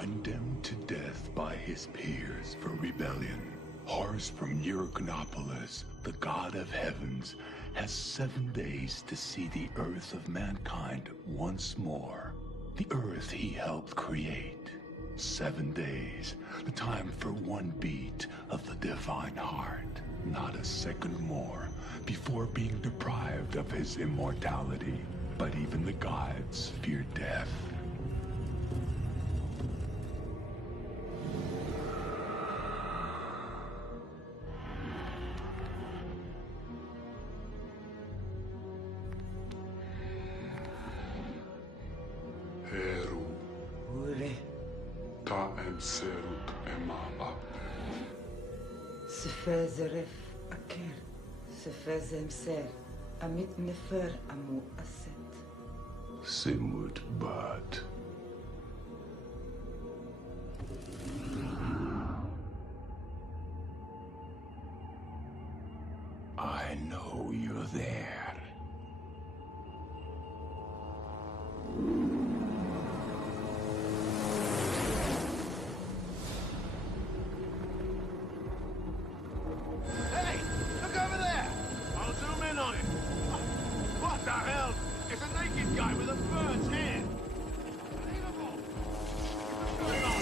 Condemned to death by his peers for rebellion, Horus from Euryknopolis, the god of heavens, has 7 days to see the earth of mankind once more. The earth he helped create. 7 days, the time for one beat of the divine heart. Not a second more before being deprived of his immortality. But even the gods fear death. Heru, Ure, ta emserut ema abde. Sefezeref aker, Sefezem ser, Amit nefer amu aset. Simut Bad. I know you're there. Hey! Look over there! I'll zoom in on it. What the hell? It's a naked guy with a bird's head. Unbelievable! What's going on?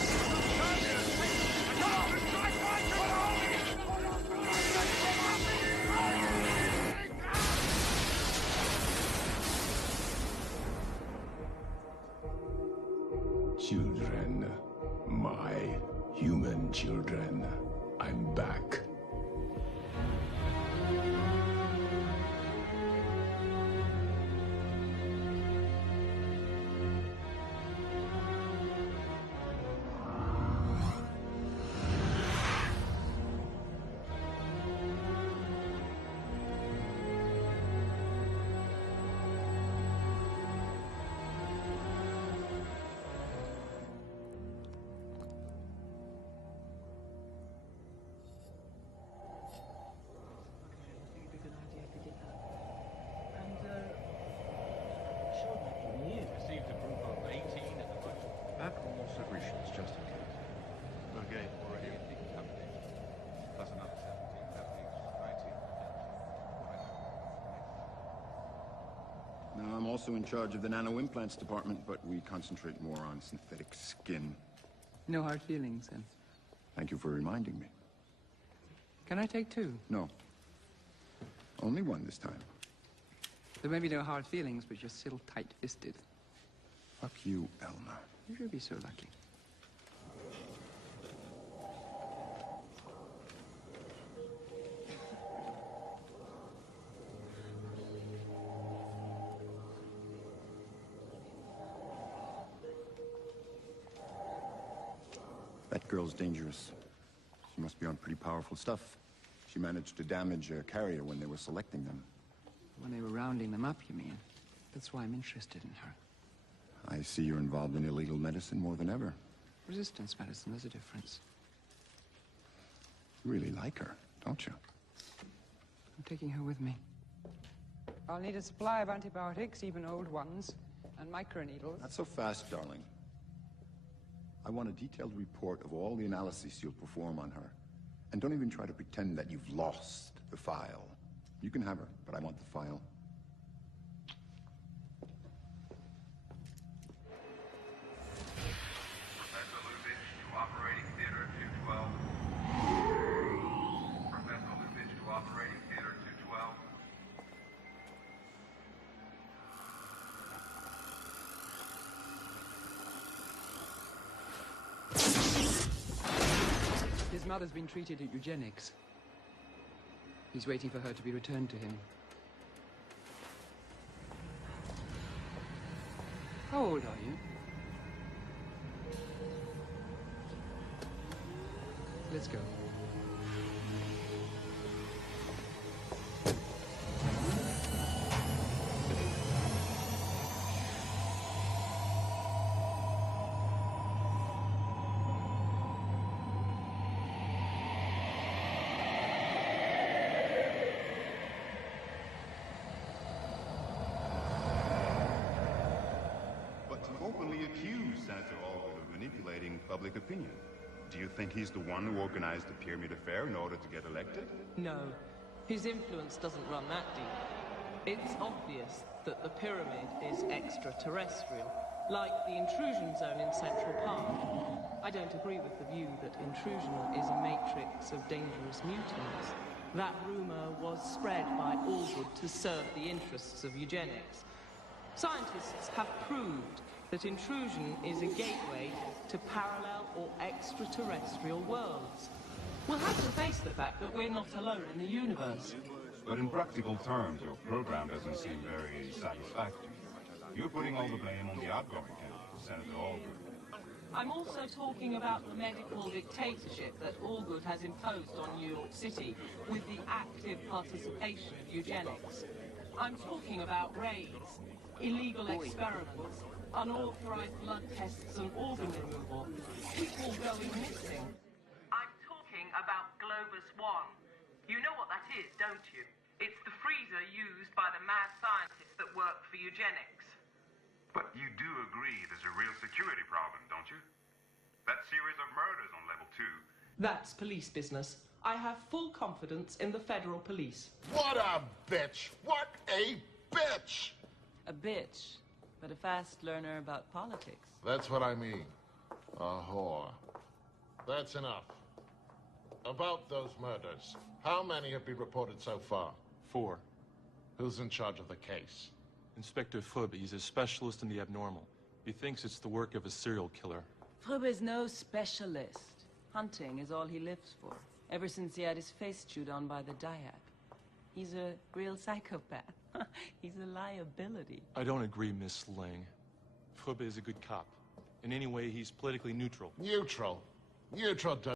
Children, my human children, I'm back. Received a group of 18 at the moment. Add all submissions just in case. Okay, already a big company. Plus another 17, that leaves 19. Now, I'm also in charge of the nano implants department, but we concentrate more on synthetic skin. No hard feelings, then? Thank you for reminding me. Can I take 2? No. Only one this time. There may be no hard feelings, but you're still tight-fisted. Fuck you, Elmer. You should be so lucky. That girl's dangerous. She must be on pretty powerful stuff. She managed to damage a carrier when they were selecting them. When they were rounding them up, you mean? That's why I'm interested in her. I see you're involved in illegal medicine more than ever. Resistance medicine, there's a difference. You really like her, don't you? I'm taking her with me. I'll need a supply of antibiotics, even old ones, and microneedles. Not so fast, darling. I want a detailed report of all the analyses you'll perform on her. And don't even try to pretend that you've lost the file. You can have her, but I want the file. Professor Lubitsch to operating theater 212. Professor Lubitsch to operating theater 212. His mother's been treated at eugenics. He's waiting for her to be returned to him. How old are you? Let's go. But to openly accuse Senator Allgood of manipulating public opinion. Do you think he's the one who organized the pyramid affair in order to get elected? No, his influence doesn't run that deep. It's obvious that the pyramid is extraterrestrial, like the intrusion zone in Central Park. I don't agree with the view that intrusion is a matrix of dangerous mutants. That rumor was spread by Allgood to serve the interests of eugenics. Scientists have proved that intrusion is a gateway to parallel or extraterrestrial worlds. We'll have to face the fact that we're not alone in the universe. But in practical terms, your program doesn't seem very satisfactory. You're putting all the blame on the outgoing candidate, Senator Allgood. I'm also talking about the medical dictatorship that Allgood has imposed on New York City with the active participation of eugenics. I'm talking about raids, illegal experiments, unauthorized blood tests and organ removal, people going missing. I'm talking about Globus One. You know what that is, don't you? It's the freezer used by the mad scientists that work for eugenics. But you do agree there's a real security problem, don't you? That series of murders on level 2. That's police business. I have full confidence in the federal police. What a bitch! What a bitch! A bitch, but a fast learner about politics. That's what I mean. A whore. That's enough. About those murders, how many have been reported so far? 4. Who's in charge of the case? Inspector Fröbe, he's a specialist in the abnormal. He thinks it's the work of a serial killer. Fröbe is no specialist. Hunting is all he lives for, ever since he had his face chewed on by the Diab. He's a real psychopath. He's a liability. I don't agree, Miss Ling. Fröbe is a good cop. In any way, he's politically neutral. Neutral? Neutral